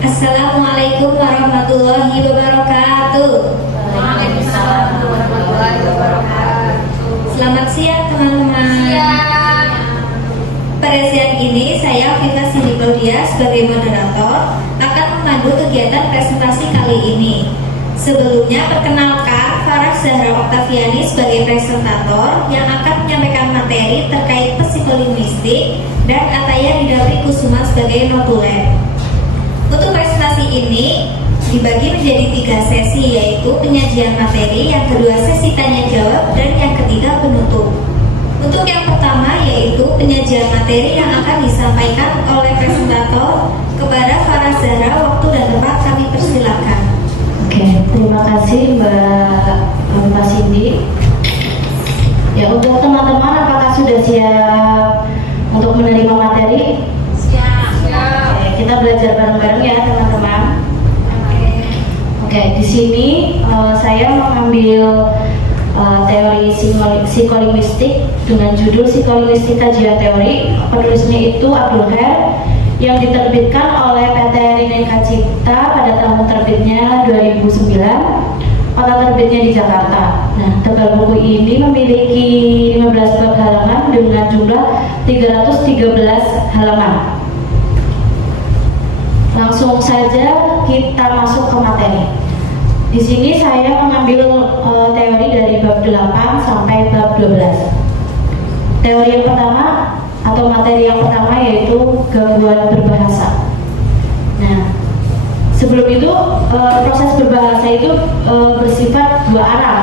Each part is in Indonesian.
Assalamualaikum warahmatullahi wabarakatuh. Waalaikumsalam warahmatullahi wabarakatuh. Selamat siang teman-teman. Siang. Pada siang ini saya Viva Cindy Claudia sebagai moderator akan memandu kegiatan presentasi kali ini. Sebelumnya perkenalkan Farah Zahra Oktaviani sebagai presentator yang akan menyampaikan materi terkait psikolinguistik dan Ataya Ridafri Kusuma sebagai notulen. Untuk presentasi ini dibagi menjadi 3 sesi, yaitu penyajian materi, yang kedua sesi tanya jawab, dan yang ketiga penutup. Untuk yang pertama yaitu penyajian materi yang akan disampaikan oleh presentator kepada Farah Zahra. Waktu dan tempat kami persilakan. Oke, terima kasih Mbak Cindy. Ya, untuk teman-teman apakah sudah siap untuk menerima materi? Siap. Oke, kita belajar bareng-bareng ya teman-teman. Oke, di sini saya mengambil teori psikolinguistik dengan judul Psikolinguistik Kajian Teori. Penulisnya itu Abdul Khair, yang diterbitkan oleh PT Rineka Cipta pada tahun terbitnya 2009. Kota terbitnya di Jakarta. Nah, tebal buku ini memiliki 15 bab halaman dengan jumlah 313 halaman. Langsung saja kita masuk ke materi. Di sini saya mengambil teori dari bab 8 sampai bab 12. Teori yang pertama atau materi yang pertama yaitu gangguan berbahasa. Nah, sebelum itu proses berbahasa itu bersifat dua arah,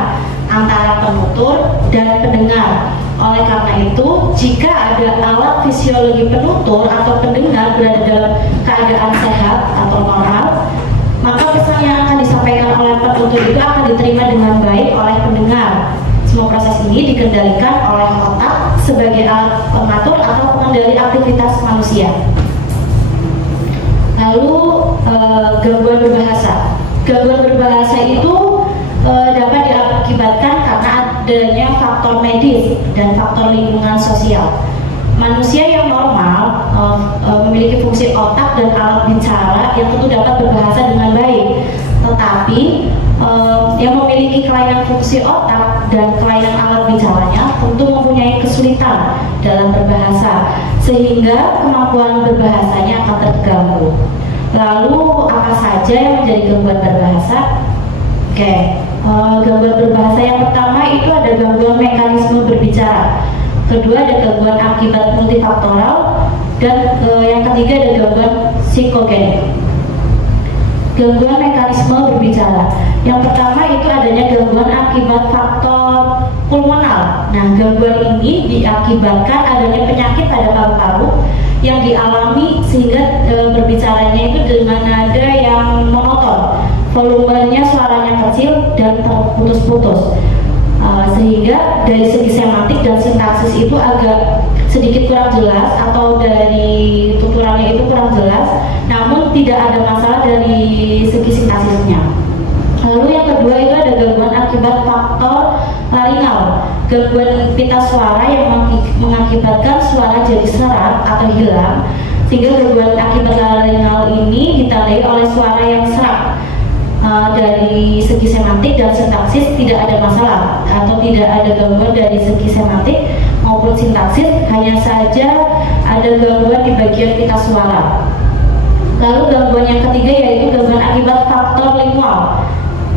antara penutur dan pendengar. Oleh karena itu, jika ada alat fisiologi penutur atau pendengar berada dalam keadaan sehat atau normal, maka pesan yang akan disampaikan oleh penutur itu akan diterima dengan baik oleh pendengar. Semua proses ini dikendalikan oleh otak sebagai alat pengatur atau pengendali aktivitas manusia. Lalu gangguan berbahasa. Gangguan berbahasa itu dapat diakibatkan karena adanya faktor medis dan faktor lingkungan sosial. Manusia yang normal memiliki fungsi otak dan alat bicara yang tentu dapat berbahasa dengan baik. Tetapi yang memiliki kelainan fungsi otak dan kelainan alat bicaranya tentu mempunyai kesulitan dalam berbahasa, sehingga kemampuan berbahasanya akan terganggu. Lalu apa saja yang menjadi gangguan berbahasa? Oke, gangguan berbahasa yang pertama itu ada gangguan mekanisme berbicara. Kedua ada gangguan akibat multifaktoral, dan yang ketiga ada gangguan psikogenik. Gangguan mekanisme berbicara. Yang pertama itu adanya gangguan akibat faktor pulmonal. Nah, gangguan ini diakibatkan adanya penyakit pada paru-paru yang dialami sehingga berbicaranya itu dengan nada yang monoton. Volumenya suaranya kecil dan terputus-putus. Sehingga dari segi semantik dan sintaksis itu agak sedikit kurang jelas, atau dari tuturannya itu kurang jelas, namun tidak ada masalah dari segi sintaksisnya. Lalu yang kedua itu ada gangguan akibat faktor laringal, gangguan pita suara yang mengakibatkan suara jadi serak atau hilang, sehingga gangguan akibat laringal ini ditandai oleh suara yang serak. Dari segi semantik dan sintaksis tidak ada masalah, atau tidak ada gangguan dari segi semantik maupun sintaksis, hanya saja ada gangguan di bagian pita suara. Lalu gangguan yang ketiga yaitu gangguan akibat faktor lingual.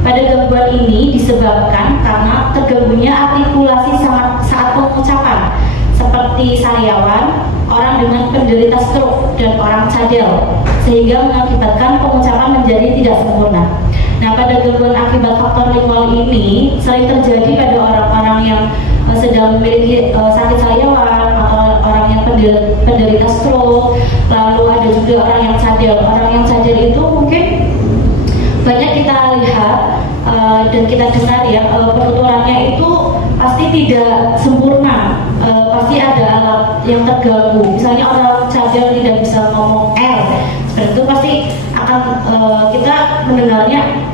Pada gangguan ini disebabkan karena terganggunya artikulasi saat pengucapan, seperti sariawan, orang dengan penderita stroke, dan orang cadel, sehingga mengakibatkan pengucapan menjadi tidak sempurna. Nah, pada gangguan akibat faktor lingual ini sering terjadi pada orang-orang yang sedang memiliki sakit sariawan, atau orang yang penderita stroke. Lalu ada juga orang yang cadel. Orang yang cadel itu mungkin banyak kita lihat dan kita dengar ya, penuturannya itu pasti tidak sempurna, pasti ada alat yang terganggu. Misalnya orang cadel tidak bisa ngomong R, seperti itu pasti akan kita mendengarnya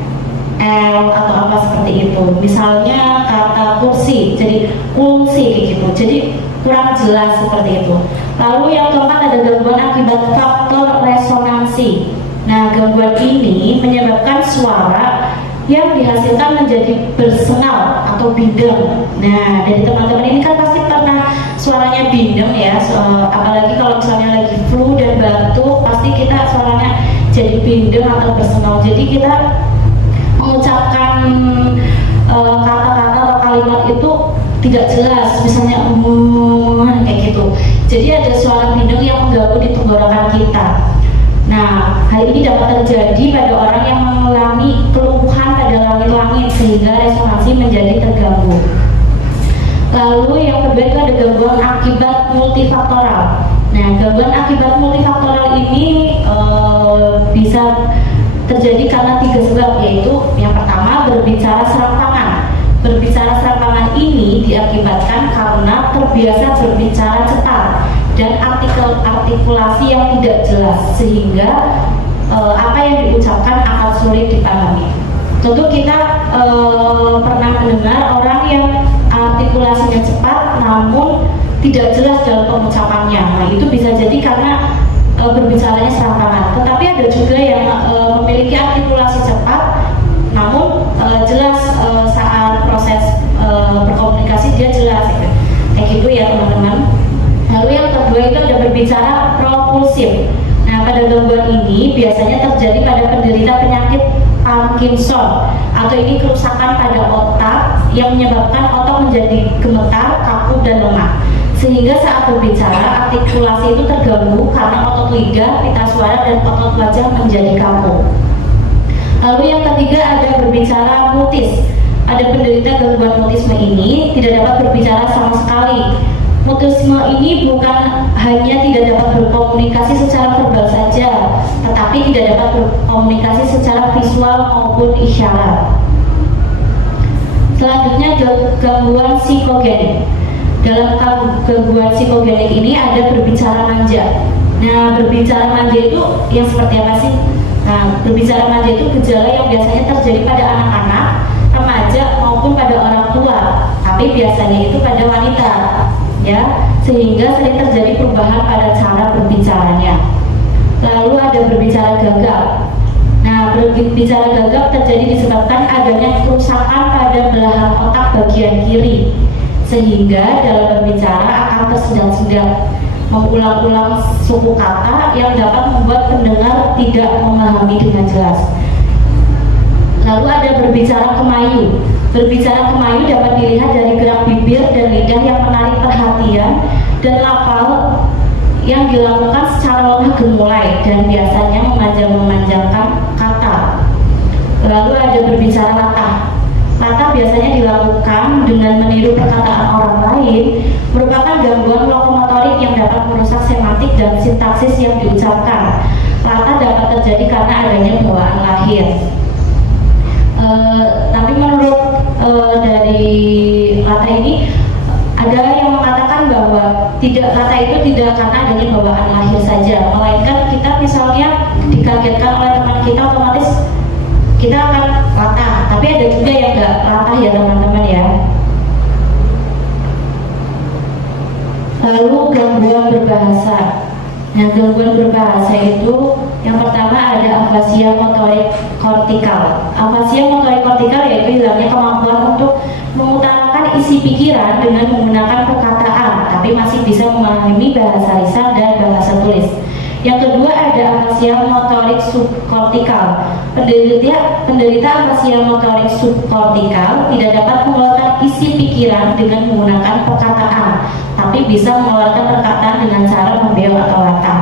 L atau apa seperti itu. Misalnya kata kursi jadi kursi kayak gitu, jadi kurang jelas seperti itu. Lalu yang keempat ada gangguan akibat faktor resonansi. Nah, gangguan ini menyebabkan suara yang dihasilkan menjadi bersengal atau bindeng. Nah, dari teman-teman ini kan pasti pernah suaranya bindeng ya, apalagi kalau misalnya lagi flu dan batuk, pasti kita suaranya jadi bindeng atau bersengal. Jadi kita mengucapkan kata-kata atau kalimat itu tidak jelas, misalnya kayak gitu. Jadi ada suara bindeng yang mengganggu di tenggorokan kita. Nah, hal ini dapat terjadi pada orang yang mengalami kelumpuhan pada langit-langit sehingga resonansi menjadi terganggu. Lalu yang kedua itu ada gangguan akibat multifaktoral. Nah, gangguan akibat multifaktoral ini bisa terjadi karena 3 sebab, yaitu yang pertama berbicara serampangan. Berbicara serampangan ini diakibatkan karena terbiasa berbicara cepat dan artikulasi yang tidak jelas, sehingga apa yang diucapkan akan sulit dipahami. Tentu kita pernah mendengar orang yang artikulasinya cepat namun tidak jelas dalam pengucapannya. Nah, itu bisa jadi karena berbicaranya serampangan. Tetapi ada juga yang memiliki artikulasi cepat namun jelas saat proses berkomunikasi dia jelas, kayak gitu ya teman-teman. Lalu yang kedua itu ada berbicara propulsif. Nah, pada gangguan ini biasanya terjadi pada penderita penyakit Parkinson, atau ini kerusakan pada otak yang menyebabkan otak menjadi gemetar, kaku, dan lemah. Sehingga saat berbicara, artikulasi itu terganggu karena otot lidah, pita suara, dan otot wajah menjadi kaku. Lalu yang ketiga ada berbicara mutis. Pada penderita gangguan mutisme ini tidak dapat berbicara sama sekali. Mutisme ini bukan hanya tidak dapat berkomunikasi secara verbal saja, tetapi tidak dapat berkomunikasi secara visual maupun isyarat. Selanjutnya gangguan psikogenik. Dalam gangguan psikogenik ini ada berbicara manja. Nah, berbicara manja itu yang seperti apa sih? Nah, berbicara manja itu gejala yang biasanya terjadi pada anak-anak, remaja maupun pada orang tua, tapi biasanya itu pada wanita, ya, sehingga sering terjadi perubahan pada cara berbicaranya. Lalu ada berbicara gagap. Nah, berbicara gagap terjadi disebabkan adanya kerusakan pada belahan otak bagian kiri, sehingga dalam berbicara akan tersendat-sendat, mengulang-ulang suku kata yang dapat membuat pendengar tidak memahami dengan jelas. Lalu ada berbicara kemayu. Berbicara kemayu dapat dilihat dari gerak bibir dan lidah yang menarik perhatian dan lafal yang dilakukan secara lemah gemulai dan biasanya memanjang-memanjangkan kata. Lalu ada berbicara latah. Latah biasanya dilakukan dengan meniru perkataan orang lain, merupakan gangguan lokomotorik yang dapat merusak semantik dan sintaksis yang diucapkan. Latah dapat terjadi karena adanya bawaan lahir. Tapi menurut dari latah ini ada yang mengatakan bahwa latah itu tidak karena adanya bawaan lahir saja, melainkan kita misalnya dikagetkan oleh teman kita, otomatis kita akan latah. Tapi ada juga yang enggak latah ya teman-teman ya. Lalu gangguan berbahasa. Nah, gangguan berbahasa itu yang pertama ada afasia motorik kortikal. Afasia motorik kortikal yaitu hilangnya kemampuan untuk mengutarakan isi pikiran dengan menggunakan perkataan, tapi masih bisa memahami bahasa lisan dan bahasa tulis. Yang kedua ada afasia motorik subkortikal. Penderita afasia motorik subkortikal tidak dapat mengeluarkan isi pikiran dengan menggunakan perkataan, tapi bisa mengeluarkan perkataan dengan cara membeok atau latah.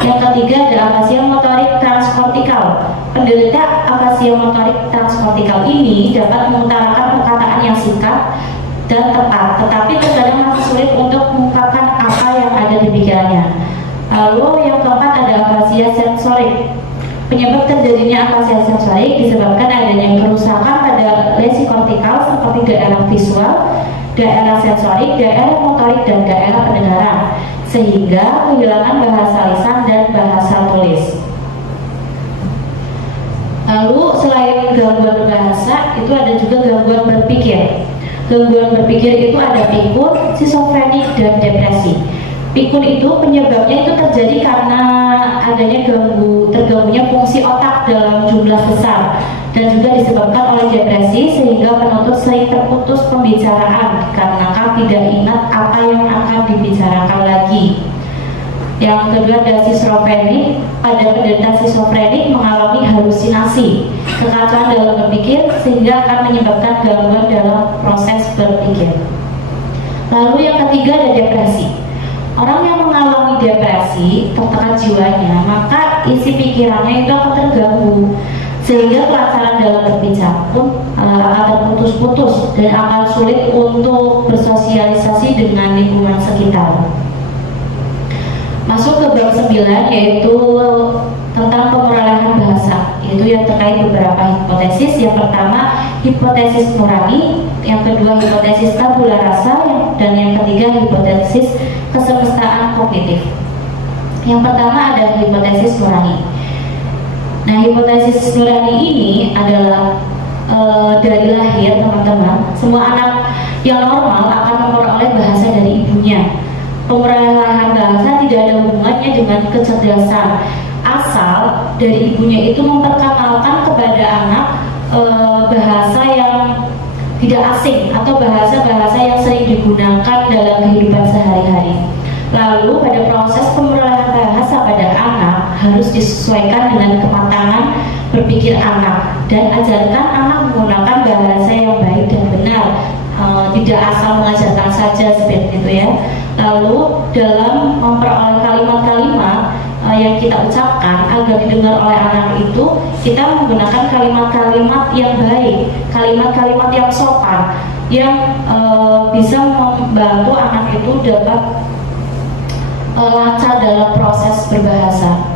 Yang ketiga ada afasia motorik transkortikal. Penderita afasia motorik transkortikal ini dapat mengutarakan perkataan yang singkat dan tepat, tetapi terkadang masih sulit untuk mengungkapkan apa yang ada di pikirannya. Lalu yang keempat ada afasia sensorik. Penyebab terjadinya afasia sensorik disebabkan adanya kerusakan pada lesi kortikal seperti daerah visual, daerah sensorik, daerah motorik, dan daerah pendengaran, sehingga kehilangan bahasa lisan dan bahasa tulis. Lalu selain gangguan berbahasa, itu ada juga gangguan berpikir. Gangguan berpikir itu ada pikun, skizofrenik, dan depresi. Pikun itu penyebabnya itu terjadi karena adanya terganggunya fungsi otak dalam jumlah besar, dan juga disebabkan oleh depresi sehingga penuntut sering terputus pembicaraan dikarenakan tidak ingat apa yang akan dibicarakan lagi. Yang kedua ada schizofrenik. Pada penderita schizofrenik mengalami halusinasi, kekacauan dalam berpikir sehingga akan menyebabkan gangguan dalam proses berpikir. Lalu yang ketiga ada depresi. Orang yang mengalami depresi, tertekan jiwanya, maka isi pikirannya itu akan terganggu sehingga kelancaran dalam berbicara pun akan terputus-putus dan akan sulit untuk bersosialisasi dengan lingkungan sekitar. Masuk ke bab 9 yaitu tentang pemerolehan bahasa, yaitu yang terkait beberapa hipotesis. Yang pertama hipotesis nurani, yang kedua hipotesis tabula rasa, dan yang ketiga hipotesis kesemestaan kognitif. Yang pertama ada hipotesis nurani. Nah, hipotesis nurani ini adalah dari lahir, teman-teman, semua anak yang normal akan memperoleh bahasa dari ibunya. Pemerolehan bahasa tidak ada hubungannya dengan kecerdasan, asal dari ibunya itu memperkenalkan kepada anak bahasa yang tidak asing atau bahasa-bahasa yang sering digunakan dalam kehidupan sehari-hari. Lalu pada proses pemerolehan bahasa pada anak harus disesuaikan dengan kematangan berpikir anak, dan ajarkan anak menggunakan bahasa yang baik dan benar, tidak asal mengajarkan saja seperti itu ya. Lalu dalam memperoleh kalimat-kalimat yang kita ucapkan agar didengar oleh anak itu, kita menggunakan kalimat-kalimat yang baik, kalimat-kalimat yang sopan, yang bisa membantu anak itu dapat lancar dalam proses berbahasa.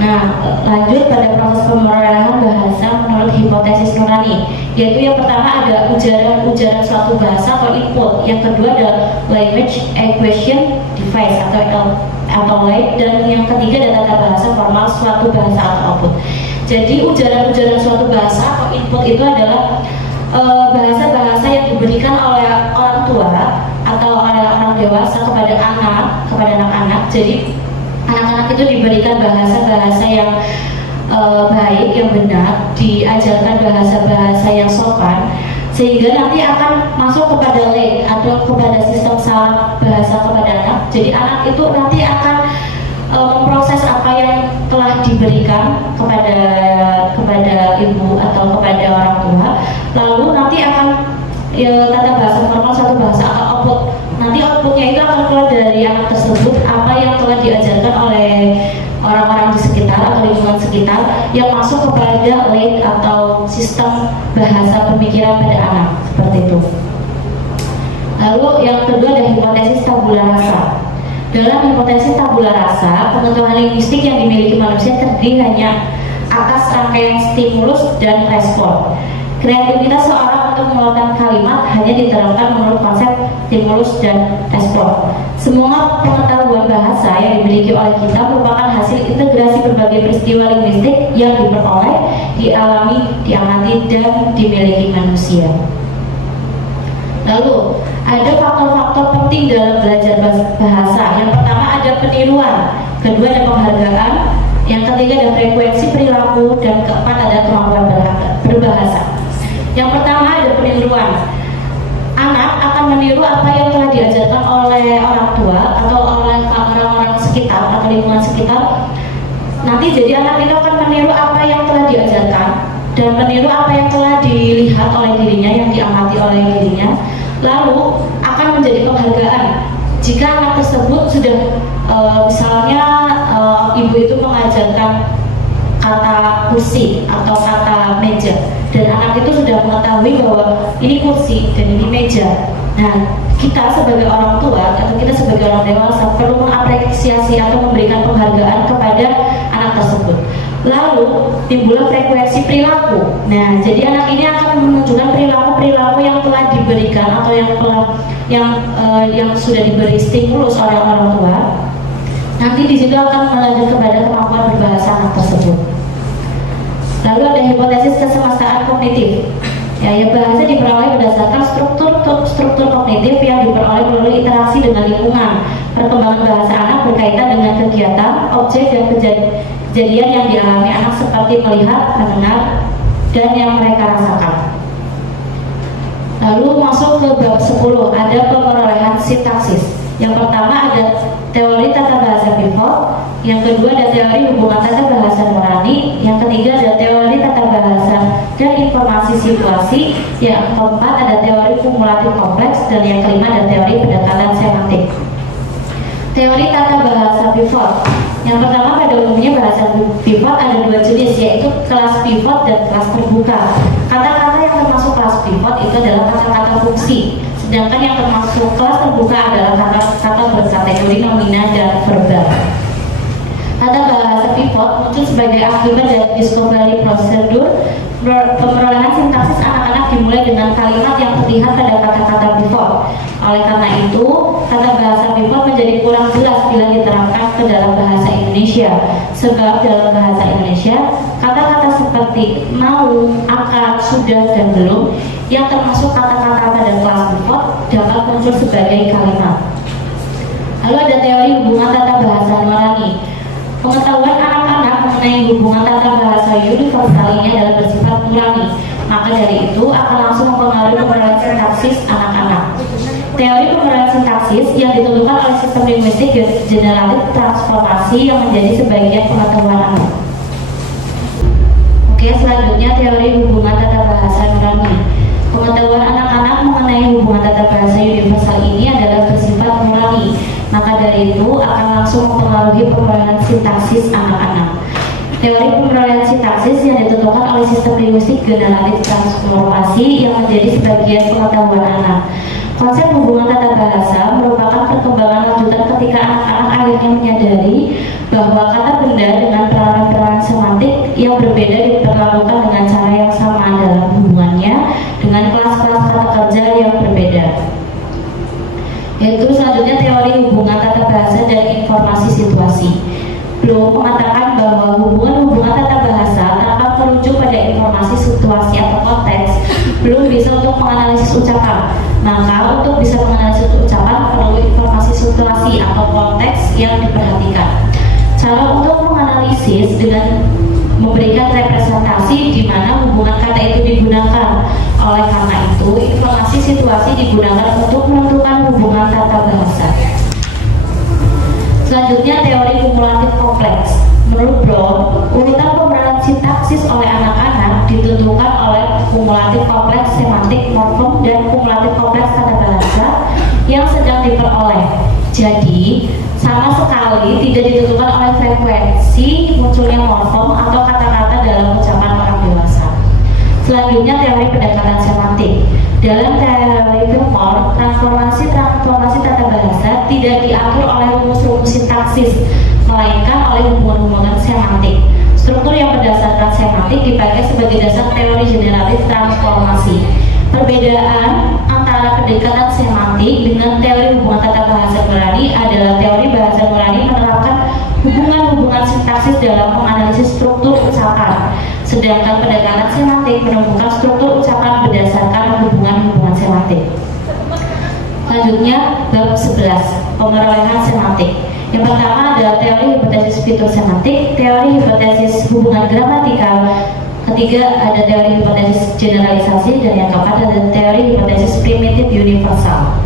Nah, lanjut pada proses pemerolehan bahasa menurut hipotesis nurani, yaitu yang pertama ada ujaran suatu bahasa atau input, yang kedua ada language acquisition device atau LAD, dan yang ketiga ada tata bahasa formal suatu bahasa atau output. Jadi ujaran suatu bahasa atau input itu adalah bahasa-bahasa yang diberikan oleh orang tua atau oleh orang dewasa kepada anak-anak. Jadi anak-anak itu diberikan bahasa-bahasa yang baik, yang benar, diajarkan bahasa-bahasa yang sopan, sehingga nanti akan masuk kepada LAD atau kepada sistem salam bahasa kepada anak. Jadi anak itu nanti akan memproses apa yang telah diberikan kepada ibu atau kepada orang tua, lalu nanti akan tata bahasa formal satu bahasa atau output. Nanti outputnya itu akan keluar dari anak tersebut apa yang telah diajarkan oleh orang-orang di sekitar atau lingkungan sekitar yang masuk kepada LAD atau sistem bahasa pemikiran pada anak, seperti itu. Lalu yang kedua ada hipotesis tabula rasa. Dalam hipotesis tabula rasa, pengetahuan linguistik yang dimiliki manusia terdiri hanya atas rangkaian stimulus dan respon. Kreativitas seorang untuk mengeluarkan kalimat hanya diterapkan menurut konsep stimulus dan respon. Semua pengetahuan bahasa yang dimiliki oleh kita merupakan hasil integrasi berbagai peristiwa linguistik yang diperoleh, dialami, diamati, dan dimiliki manusia. Lalu, ada faktor-faktor penting dalam belajar bahasa. Yang pertama ada peniruan, kedua ada penghargaan, yang ketiga ada frekuensi perilaku, dan keempat ada kemampuan berbahasa. Yang pertama ada peniruan. Anak akan meniru apa yang telah diajarkan oleh orang tua atau oleh orang-orang sekitar atau lingkungan sekitar. Nanti jadi anak itu akan meniru apa yang telah diajarkan dan meniru apa yang telah dilihat oleh dirinya, yang diamati oleh dirinya. Lalu akan menjadi penghargaan jika anak tersebut sudah misalnya ibu itu mengajarkan kata kursi atau kata meja, dan anak itu sudah mengetahui bahwa ini kursi dan ini meja. Nah, kita sebagai orang tua atau kita sebagai orang dewasa perlu mengapresiasi atau memberikan penghargaan kepada anak tersebut. Lalu timbullah frekuensi perilaku. Nah, jadi anak ini akan menunjukkan perilaku-perilaku yang telah diberikan atau yang sudah diberi stimulus oleh orang tua. Nanti di situ akan melanjut kepada kemampuan berbahasa anak tersebut. Lalu ada hipotesis kesemestaan kognitif. Ya, bahasa diperoleh berdasarkan struktur kognitif yang diperoleh melalui interaksi dengan lingkungan, Perkembangan bahasa anak berkaitan dengan kegiatan, objek, dan kejadian yang dialami anak seperti melihat, mendengar, dan yang mereka rasakan. Lalu masuk ke bab 10, ada pemerolehan sintaksis. Yang pertama ada teori tata bahasa pivot, yang kedua ada teori hubungan tata bahasa nurani, yang ketiga ada teori tata bahasa dan informasi situasi, yang keempat ada teori kumulatif kompleks, dan yang kelima ada teori pendekatan semantik. Teori tata bahasa pivot. Yang pertama, pada umumnya bahasa pivot ada dua jenis, yaitu kelas pivot dan kelas terbuka. Kata-kata yang termasuk kelas pivot itu adalah kata-kata fungsi, sedangkan yang termasuk kelas terbuka adalah kata-kata berkategori nominal dan verbal. Tata bahasa pivot muncul sebagai akibat dari discovery prosedur. Pemerolehan sintaksis anak-anak dimulai dengan kalimat yang terlihat pada kata-kata pivot. Oleh karena itu, kata bahasa pivot menjadi kurang jelas bila diterapkan ke dalam bahasa Indonesia. Sebab dalam bahasa Indonesia, kata-kata seperti mau, akan, sudah, dan belum yang termasuk kata-kata pada kelas pivot dapat muncul sebagai kalimat. Lalu ada teori hubungan tata bahasa nurani. Pengetahuan anak-anak mengenai hubungan tata bahasa universal ini adalah bersifat nurani, maka dari itu akan langsung mempengaruhi pemerolehan sintaksis anak-anak. Teori pemerolehan sintaksis yang ditentukan oleh sistem linguistik generatif transformasi yang menjadi sebagian pengetahuan anak. Oke, selanjutnya teori hubungan tata bahasa nurani. Pengetahuan anak-anak mengenai hubungan tata bahasa universal ini adalah bersifat nurani, maka dari itu akan langsung mempengaruhi pemerolehan sintaksis anak-anak. Teori pemerolehan sintaksis yang ditentukan oleh sistem linguistik generatif transformasi yang menjadi sebagian pengetahuan anak. Konsep hubungan tata bahasa merupakan perkembangan lanjutan ketika anak-anak akhirnya menyadari bahwa kata benda dengan peranan-peranan semantik yang berbeda diperlakukan dengan cara yang sama dalam hubungannya dengan kelas-kelas kata kerja yang berbeda. Yaitu selanjutnya teori hubungan tata bahasa dan informasi situasi. Bloom mengatakan bahwa hubungan tata bahasa tanpa merujuk pada informasi situasi atau konteks belum bisa untuk menganalisis ucapan. Maka untuk bisa menganalisis ucapan perlu informasi situasi atau konteks yang diperhatikan. Cara untuk menganalisis dengan memberikan representasi di mana hubungan kata itu digunakan. Oleh karena itu, informasi situasi digunakan untuk menentukan hubungan tata bahasa. Selanjutnya teori kumulatif kompleks. Menurut Bloom, urutan pemerolehan sintaksis oleh anak-anak ditentukan oleh kumulatif kompleks semantik morfem dan kumulatif kompleks tata bahasa yang sedang diperoleh. Jadi, sama sekali tidak ditentukan oleh frekuensi munculnya morfem atau kata-kata dalam ucapan orang dewasa. Selanjutnya teori pendekatan semantik. Dalam teori Fillmore, transformasi tata bahasa tidak diatur oleh rumus-rumus sintaksis, melainkan oleh hubungan-hubungan semantik. Struktur yang berdasarkan semantik dipakai sebagai dasar teori generatif transformasi. Perbedaan antara pendekatan semantik dengan teori hubungan tata bahasa nurani adalah teori bahasa nurani menerapkan hubungan-hubungan sintaksis dalam menganalisis struktur ucapan, sedangkan pendekatan semantik menemukan struktur ucapan berdasarkan hubungan-hubungan semantik. Selanjutnya, bab 11, pemerolehan semantik. Yang pertama adalah teori hipotesis fitur semantik, teori hipotesis hubungan gramatikal, ketiga ada teori hipotesis generalisasi, dan yang keempat ada teori hipotesis primitif universal.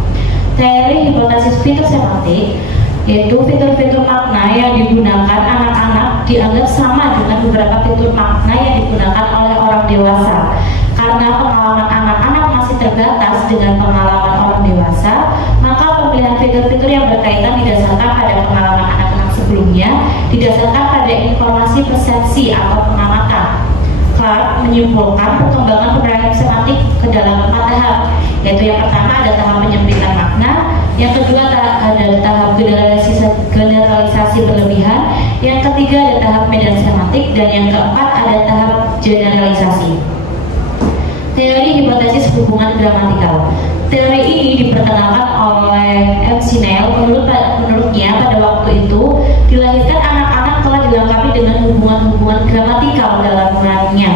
Teori hipotesis fitur semantik yaitu fitur-fitur makna yang digunakan anak-anak dianggap sama dengan beberapa fitur makna yang digunakan oleh orang dewasa. Karena pengalaman anak-anak masih terbatas dengan pengalaman orang dewasa, maka pemilihan fitur-fitur yang berkaitan didasarkan pada pengalaman anak-anak sebelumnya, didasarkan pada informasi persepsi atau pengamatan. Clark menyimpulkan perkembangan pemerolehan semantik ke dalam 4 tahap, yaitu yang pertama ada tahap penyempitan makna, yang kedua ada tahap generalisasi berlebihan, yang ketiga ada tahap medan semantik, dan yang keempat ada tahap generalisasi. Teori hipotesis hubungan gramatikal. Teori ini diperkenalkan oleh M. Sinel. Menurutnya pada waktu itu dilahirkan anak-anak telah dilengkapi dengan hubungan-hubungan gramatikal dalam nuraninya.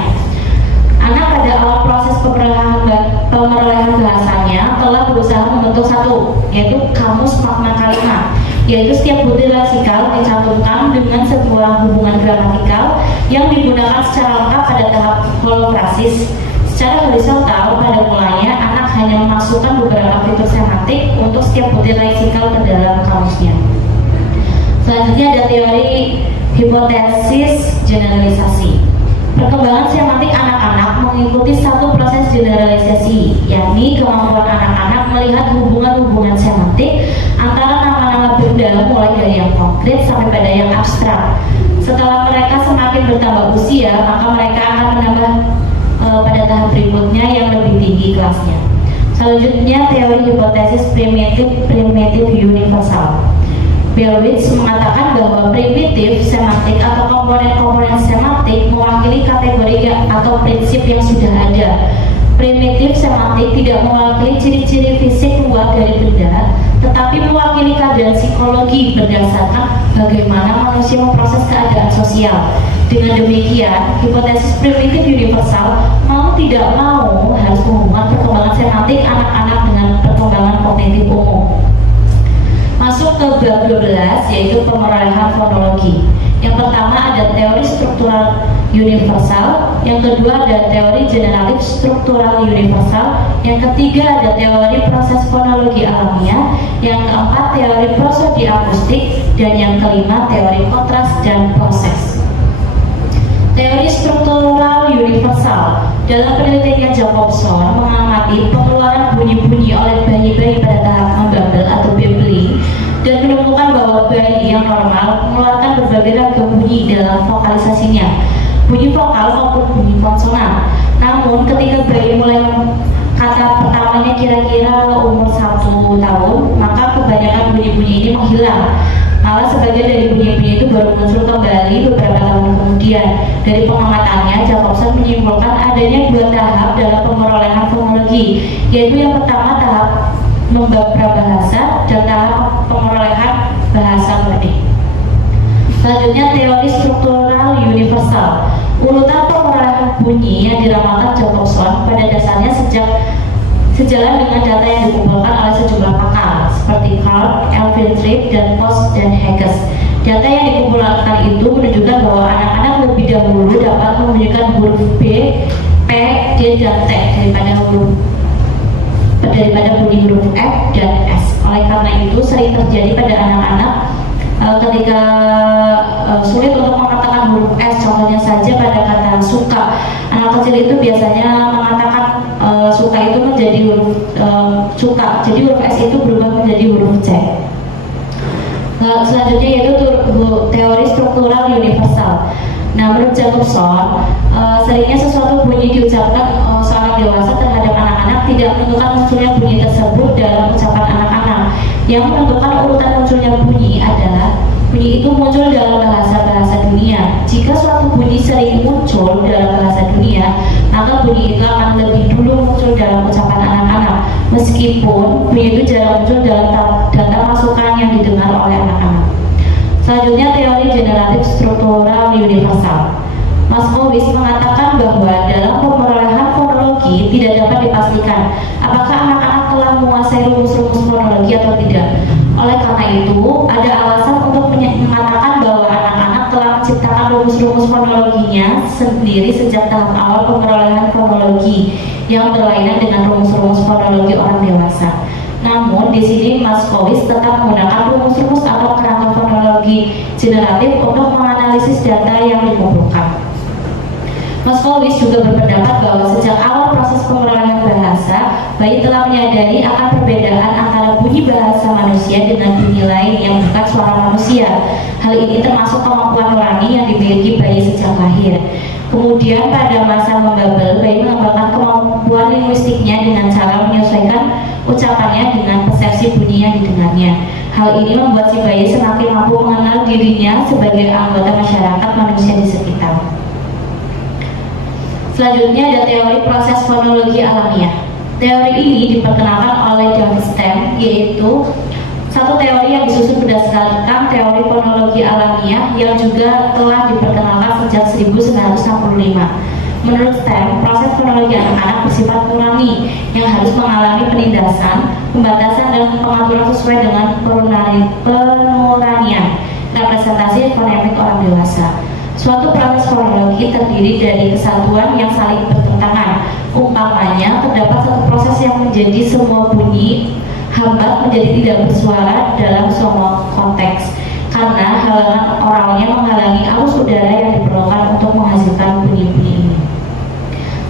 Anak pada awal proses pemerolehan bahasanya telah berusaha membentuk satu, yaitu kamus makna kalimat. yaitu setiap butir leksikal dicantumkan dengan sebuah hubungan gramatikal yang digunakan secara lengkap pada tahap holofrasis. Secara horizontal, pada mulanya anak hanya memasukkan beberapa fitur semantik untuk setiap butir leksikal ke dalam kamusnya. Selanjutnya ada teori hipotesis generalisasi. Perkembangan semantik anak-anak mengikuti satu proses generalisasi, yakni kemampuan anak-anak melihat hubungan-hubungan semantik antara nama-nama benda mulai dari yang konkret sampai pada yang abstrak. Setelah mereka semakin bertambah usia, maka mereka akan menambah pada tahap berikutnya yang lebih tinggi kelasnya. Selanjutnya teori hipotesis primitif universal. Berwitz mengatakan bahwa primitif semantik atau komponen-komponen semantik mewakili kategori atau prinsip yang sudah ada. Primitif semantik tidak mewakili ciri-ciri fisik luar dari benda, tetapi mewakili keadaan psikologi berdasarkan bagaimana manusia memproses keadaan sosial. Dengan demikian, hipotesis primitif universal mau tidak mau harus menghubungkan perkembangan semantik anak-anak dengan perkembangan kognitif umum. Masuk ke bab 12, yaitu pemerolehan fonologi. Yang pertama ada teori struktural universal, yang kedua ada teori generatif struktural universal, yang ketiga ada teori proses fonologi alamiah, yang keempat teori prosodi akustik, dan yang kelima teori kontras dan proses. Teori struktural universal. Dalam penelitiannya Jacobson mengamati pengeluaran bunyi-bunyi oleh bayi-bayi pada tahap membabel atau babbling dan menemukan bahwa bayi yang normal mengeluarkan berbagai ragam bunyi dalam vokalisasinya, bunyi vokal maupun bunyi konsonan. Namun ketika bayi mulai kata pertamanya kira-kira umur 1 tahun, maka kebanyakan bunyi-bunyi ini menghilang. Malah sebagian dari bunyi-bunyi itu baru muncul kembali beberapa tahun kemudian. Dari pengamatannya, Jacobson menyimpulkan adanya 2 tahap dalam pemerolehan fonologi, yaitu yang pertama tahap memprabahasa dan tahap pemerolehan bahasa murni. Selanjutnya teori struktural universal. Urutan pemerolehan bunyi yang diramalkan Jacobson pada dasarnya sejalan dengan data yang dikumpulkan oleh sejumlah pakar seperti Clark, Elvin Tripp, dan Post dan Hages. Data yang dikumpulkan itu menunjukkan bahwa anak-anak lebih dahulu dapat membunyikan huruf B, P, D, dan T daripada bunyi huruf F dan S. Oleh karena itu sering terjadi pada anak-anak ketika sulit untuk mengatakan huruf S, contohnya saja pada kata suka. Anak kecil itu biasanya mengatakan suka itu menjadi huruf suka, jadi huruf S itu berubah menjadi huruf C. Selanjutnya yaitu teori struktural universal. Nah, menurut Jacobson, seringnya sesuatu bunyi diucapkan seorang dewasa terhadap anak-anak tidak menentukan munculnya bunyi tersebut dalam ucapan anak-anak. Yang menentukan urutan munculnya bunyi adalah bunyi itu muncul dalam bahasa-bahasa dunia. Jika suatu bunyi sering muncul dalam bahasa dunia, maka bunyi itu akan lebih dulu muncul dalam ucapan anak-anak, meskipun bunyi itu jarang muncul dalam data masukan yang didengar oleh anak-anak. Selanjutnya teori generatif struktural universal. Moskowitz mengatakan bahwa dalam pemerolehan fonologi tidak dapat dipastikan apakah anak-anak telah menguasai rumus-rumus fonologi atau tidak. Oleh karena itu, ada alasan untuk mengatakan bahwa anak-anak telah menciptakan rumus-rumus fonologinya sendiri sejak tahap awal pemerolehan fonologi yang berlainan dengan rumus-rumus fonologi orang dewasa. Namun, di sini Moskowitz tetap menggunakan rumus-rumus atau kerangka fonologi generatif untuk menganalisis data yang dikumpulkan. Moskowitz juga berpendapat bahwa sejak awal proses pemerolehan bahasa, bayi telah menyadari akan perbedaan antara bunyi bahasa manusia dengan bunyi lain yang bukan suara manusia. Hal ini termasuk kemampuan nurani yang dimiliki bayi sejak lahir. Kemudian pada masa membabel, bayi mengembangkan kemampuan linguistiknya dengan cara menyesuaikan ucapannya dengan persepsi bunyi yang didengarnya. Hal ini membuat si bayi semakin mampu mengenal dirinya sebagai anggota masyarakat manusia di sekitar. Selanjutnya ada teori proses fonologi alamiah. Teori ini diperkenalkan oleh David Stem, yaitu satu teori yang disusun berdasarkan teori fonologi alamiah yang juga telah diperkenalkan sejak 1965. Menurut STEM, proses fonologi anak-anak bersifat murni yang harus mengalami penindasan, pembatasan, dan pengaturan sesuai dengan penuranian representasi fonemik orang dewasa. Suatu proses fonologi terdiri dari kesatuan yang saling bertentangan. Umpamanya, terdapat satu proses yang menjadi semua bunyi hambat menjadi tidak bersuara dalam semua konteks, karena halangan oralnya menghalangi arus udara yang diperlukan untuk menghasilkan bunyi-bunyi ini.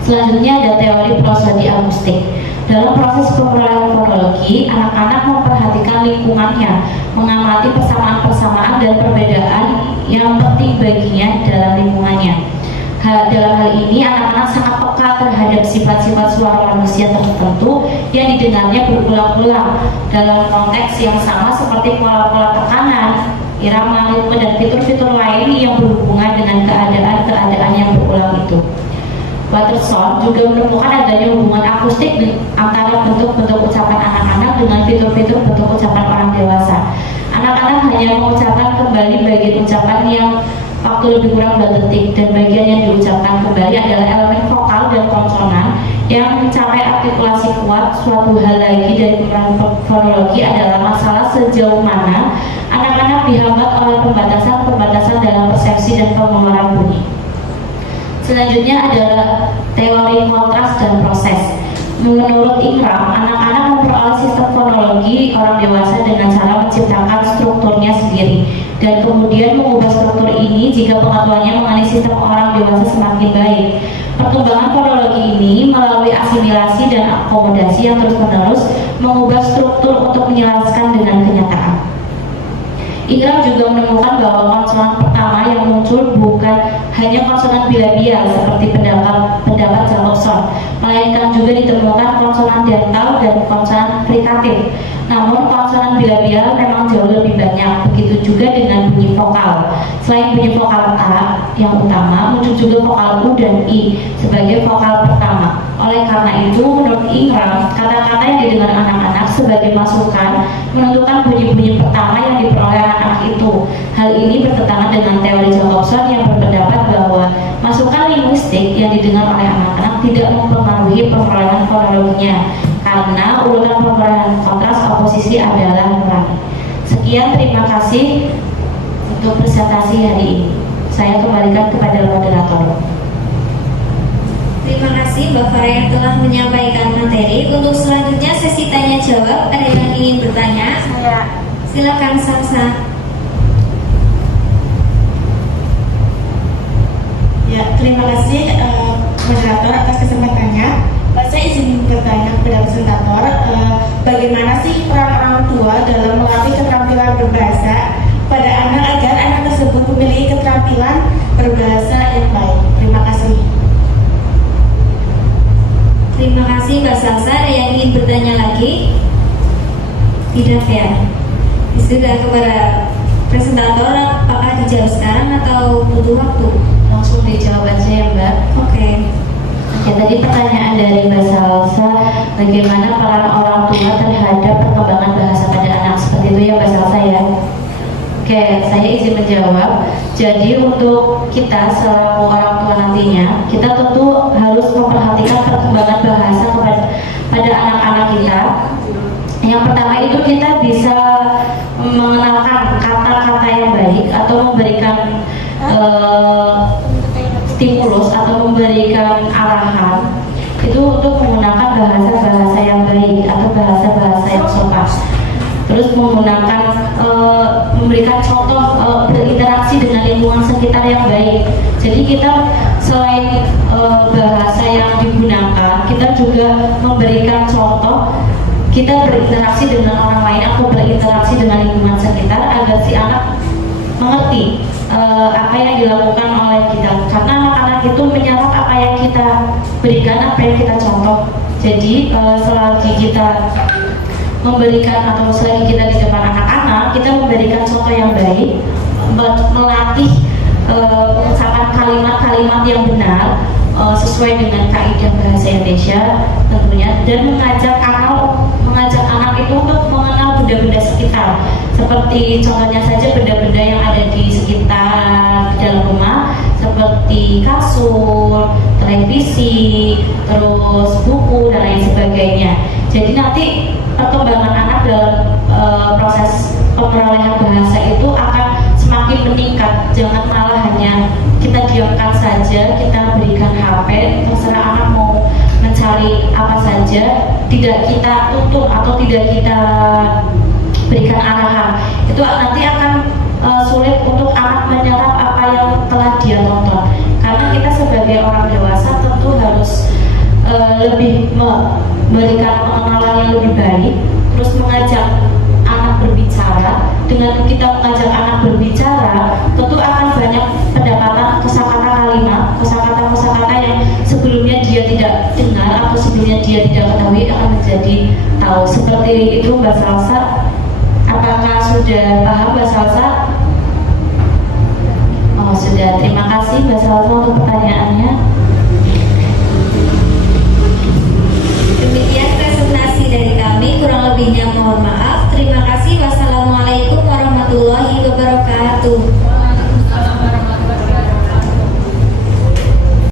Selanjutnya ada teori prosodi akustik. Dalam proses pemerolehan fonologi, anak-anak memperhatikan lingkungannya, mengamati persamaan-persamaan dan perbedaan yang penting baginya dalam lingkungannya. Dalam hal ini, anak-anak sangat peka terhadap sifat-sifat suara manusia tertentu yang didengarnya berulang-ulang dalam konteks yang sama seperti pola-pola tekanan, irama, ritme, dan fitur-fitur lain yang berhubungan dengan keadaan-keadaan yang berulang itu. Watterson juga menemukan adanya hubungan akustik antara bentuk-bentuk ucapan anak-anak dengan fitur-fitur bentuk ucapan orang dewasa. Anak-anak hanya mengucapkan kembali bagian ucapan yang waktu lebih kurang 2 detik, dan bagian yang diucapkan kembali adalah elemen vokal dan konsonan yang mencapai artikulasi kuat. Suatu hal lagi dari penerapan fonologi adalah masalah sejauh mana anak-anak dihambat oleh pembatasan-pembatasan dalam persepsi dan pengeluaran bunyi. Selanjutnya adalah teori kontras dan proses. Menurut Ingram, anak-anak memperoleh sistem fonologi orang dewasa dengan cara menciptakan strukturnya sendiri dan kemudian mengubah struktur ini jika pengetahuannya mengenai sistem orang dewasa semakin baik. Perkembangan fonologi ini melalui asimilasi dan akomodasi yang terus-menerus mengubah struktur untuk menjelaskan dengan kenyataan. Ingram juga menemukan bahwa konsonan pertama yang muncul bukan hanya konsonan bilabial seperti pendapat Jacobson, melainkan juga ditemukan konsonan dental dan konsonan frikatif. Namun konsonan bilabial memang jauh lebih banyak, begitu juga dengan bunyi vokal. Selain bunyi vokal A yang utama, muncul juga vokal U dan I sebagai vokal pertama. Oleh karena itu, menurut Ingram, kata-kata yang didengar anak-anak sebagai masukan menentukan bunyi-bunyi pertama yang diperoleh anak-anak itu. Hal ini bertentangan dengan teori Jacobson yang berpendapat bahwa masukan linguistik yang didengar oleh anak-anak tidak mempengaruhi perolehan fonologinya, karena urutan perolehan kontras oposisi adalah murni. Sekian, terima kasih untuk presentasi hari ini. Saya kembalikan kepada moderator. Terima kasih Mbak Farah yang telah menyampaikan materi. Untuk selanjutnya sesi tanya jawab. Ada yang ingin bertanya? Saya. Silakan Samsa. Ya, terima kasih moderator atas kesempatannya. Saya izin bertanya kepada presentator, bagaimana sih peran orang tua dalam melatih keterampilan berbahasa pada anak agar anak tersebut memiliki keterampilan berbahasa yang baik? Terima kasih. Terima kasih Mbak Salsa. Ada yang ingin bertanya lagi? Tidak ya? Sudah, kepada presentator, apakah dijawab sekarang atau butuh waktu? Langsung dijawab aja ya Mbak. Oke. Oke, tadi pertanyaan dari Mbak Salsa, bagaimana peran orang tua terhadap perkembangan bahasa pada anak, seperti itu ya Mbak Salsa ya. Oke, saya izin menjawab. Jadi untuk kita selaku orang tua nantinya, kita tentu harus memperhatikan perkembangan bahasa pada anak-anak kita. Yang pertama itu kita bisa mengenalkan kata-kata yang baik atau memberikan stimulus atau memberikan arahan itu untuk menggunakan bahasa-bahasa yang baik atau bahasa-bahasa yang sopan. Terus menggunakan memberikan contoh berinteraksi dengan lingkungan sekitar yang baik. Jadi kita selain bahasa yang digunakan, kita juga memberikan contoh kita berinteraksi dengan orang lain atau berinteraksi dengan lingkungan sekitar agar si anak mengerti apa yang dilakukan oleh kita, karena anak-anak itu menyerap apa yang kita berikan, apa yang kita contoh. Jadi selagi kita memberikan atau selagi kita di depan anak-anak, kita memberikan contoh yang baik, melatih mengucapkan kalimat-kalimat yang benar sesuai dengan kaidah bahasa Indonesia tentunya, dan mengajak anak itu untuk mengenal benda-benda sekitar, seperti contohnya saja benda-benda yang ada di sekitar dalam rumah seperti kasur, televisi, terus buku dan lain sebagainya. Jadi nanti perkembangan anak dalam proses pemerolehan bahasa itu akan semakin meningkat. Jangan malah hanya kita diamkan saja, kita berikan HP, terserah anak mau mencari apa saja, tidak kita tuntun atau tidak kita berikan arahan. Itu nanti akan sulit untuk anak menyerap apa yang telah dia tonton. Karena kita sebagai orang dewasa tentu harus lebih memberikan pengenalan yang lebih baik, terus mengajak anak berbicara. Dengan kita mengajak anak berbicara, tentu akan banyak pendapatan kosakata kalimat, kosakata yang sebelumnya dia tidak dengar atau sebelumnya dia tidak ketahui akan menjadi tahu. Seperti itu Mbak Salsa. Apakah sudah paham Mbak Salsa? Oh sudah, terima kasih Mbak Salsa untuk pertanyaan.